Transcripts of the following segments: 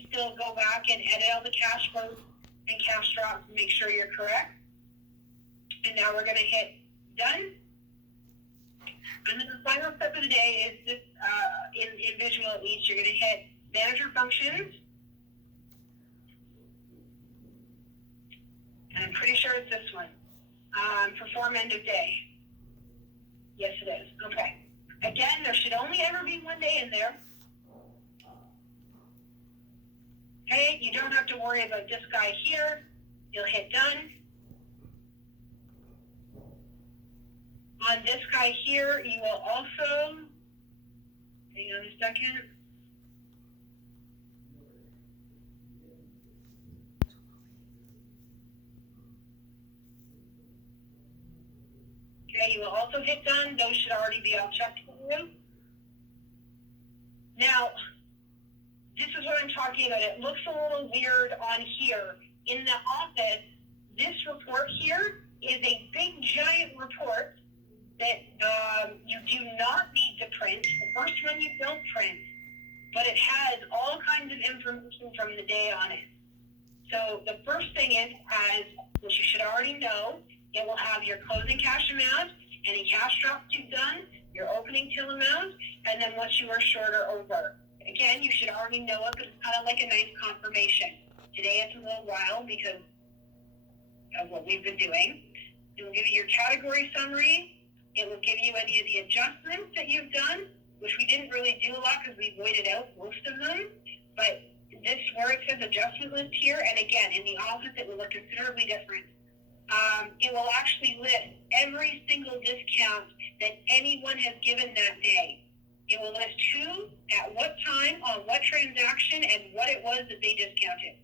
still go back and edit all the cash flows and cash drops and make sure you're correct. And now we're going to hit done. And then the final step of the day is this, in Visual Each, you're going to hit Manager Functions. And I'm pretty sure it's this one. Perform end of day. Yes, it is. Okay. Again, there should only ever be one day in there. Okay, you don't have to worry about this guy here. You'll hit done. On this guy here, you will also, hang on a second. Okay, you will also hit done. Those should already be all checked for you. Now, this is what I'm talking about. It looks a little weird on here. In the office, this report here is a big, giant report that you do not need to print. The first one you don't print, but it has all kinds of information from the day on it. So the first thing is, as which you should already know, it will have your closing cash amount, any cash drops you've done, your opening till amount, and then what you are short or over. Again, you should already know it, but it's kind of like a nice confirmation. Today it's a little while because of what we've been doing. It will give you your category summary. It will give you any of the adjustments that you've done, which we didn't really do a lot because we voided out most of them. But this where it says adjustment list here, and again, in the office it will look considerably different. It will actually list every single discount that anyone has given that day. It will list who, at what time, on what transaction, and what it was that they discounted.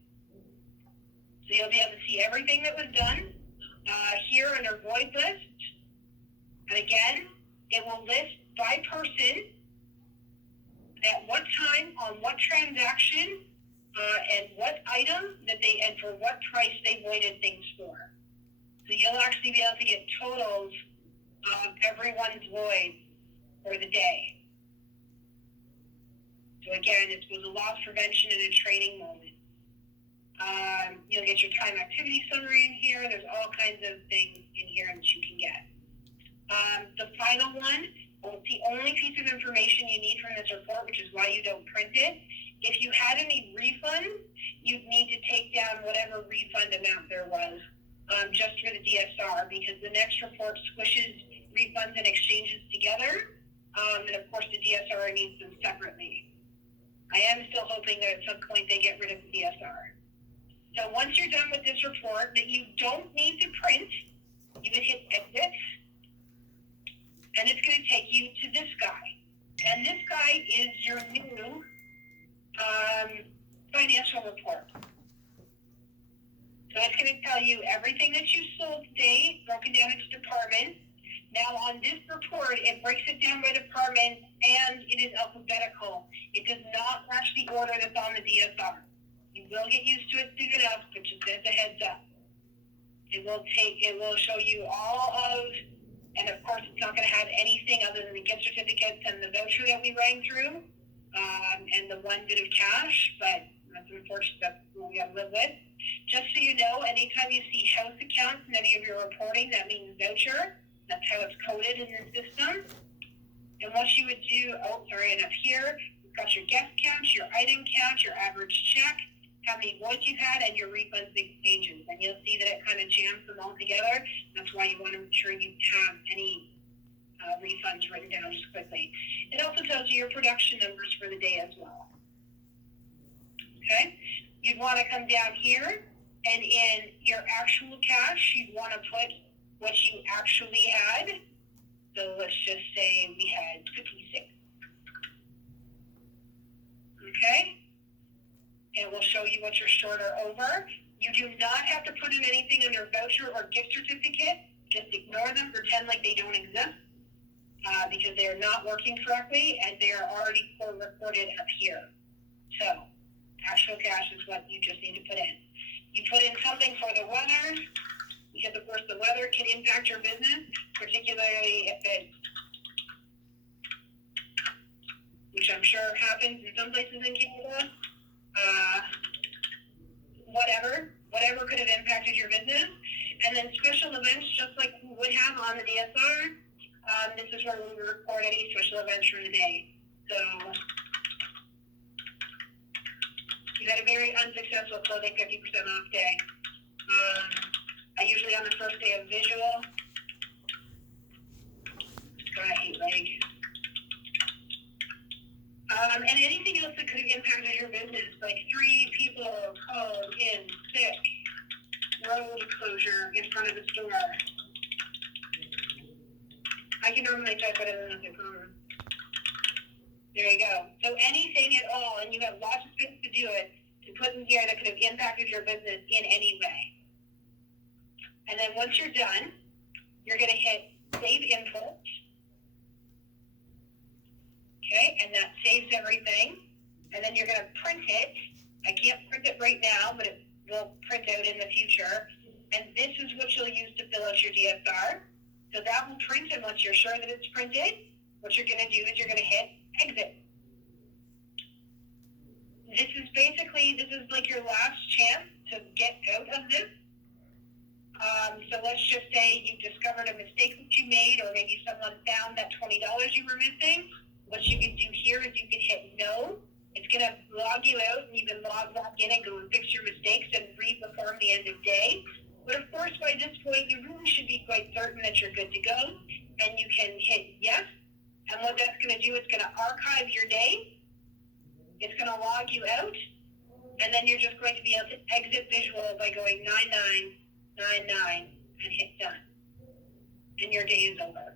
So you'll be able to see everything that was done here under void list. And again, it will list by person, at what time, on what transaction, and what item that they, and for what price they voided things for. So you'll actually be able to get totals of everyone's void for the day. So again, it was a loss prevention and a training moment. You'll get your time activity summary in here. There's all kinds of things in here that you can get. The final one, well, it's the only piece of information you need from this report, which is why you don't print it. If you had any refunds, you'd need to take down whatever refund amount there was, just for the DSR, because the next report squishes refunds and exchanges together, and of course the DSR needs them separately. I am still hoping that at some point they get rid of the DSR. So once you're done with this report that you don't need to print, you would hit exit, and it's going to take you to this guy. And this guy is your new financial report. So it's going to tell you everything that you sold today, broken down into departments. Now on this report, it breaks it down by department and it is alphabetical. It does not match the order that's on the DSR. You will get used to it soon enough, but just as a heads up. It will show you all of, and of course it's not going to have anything other than the gift certificates and the voucher that we rang through, and the one bit of cash, but that's unfortunate, that's what we got to live with. Just so you know, anytime you see house accounts in any of your reporting, that means voucher. That's how it's coded in your system. And what you would do, and up here, you've got your guest count, your item count, your average check, how many voids you've had, and your refunds and exchanges. And you'll see that it kind of jams them all together. That's why you want to make sure you have any refunds written down just quickly. It also tells you your production numbers for the day as well. Okay? You'd want to come down here, and in your actual cash, you'd want to put what you actually had. So let's just say we had 56. Okay? And we'll show you what you're short or over. You do not have to put in anything under voucher or gift certificate. Just ignore them, pretend like they don't exist, because they are not working correctly, and they are already recorded up here. So, actual cash is what you just need to put in. You put in something for the weather, because of course the weather can impact your business, particularly if it, which I'm sure happens in some places in Canada. whatever could have impacted your business. And then special events, just like we would have on the DSR, this is where we record any special events from the day. So you had a very unsuccessful clothing 50% off day. I usually on the first day of visual. God, I hate leg. And anything else that could have impacted your business, like 3 people called in sick, road closure in front of the store. I can normally type better than the phone. There you go. So anything at all, and you have lots of things to do it, to put in here that could have impacted your business in any way. And then once you're done, you're going to hit Save Input. Okay, and that saves everything. And then you're going to print it. I can't print it right now, but it will print out in the future. And this is what you'll use to fill out your DSR. So that will print, and once you're sure that it's printed, what you're going to do is you're going to hit Exit. This is like your last chance to get out of this. So let's just say you discovered a mistake that you made, or maybe someone found that $20 you were missing. What you can do here is you can hit No. It's going to log you out, and you can log in and go and fix your mistakes and re-perform the end of day. But of course, by this point, you really should be quite certain that you're good to go, and you can hit Yes. And what that's going to do, it's going to archive your day. It's going to log you out, and then you're just going to be able to exit visual by going 9999 and hit Done. And your day is over.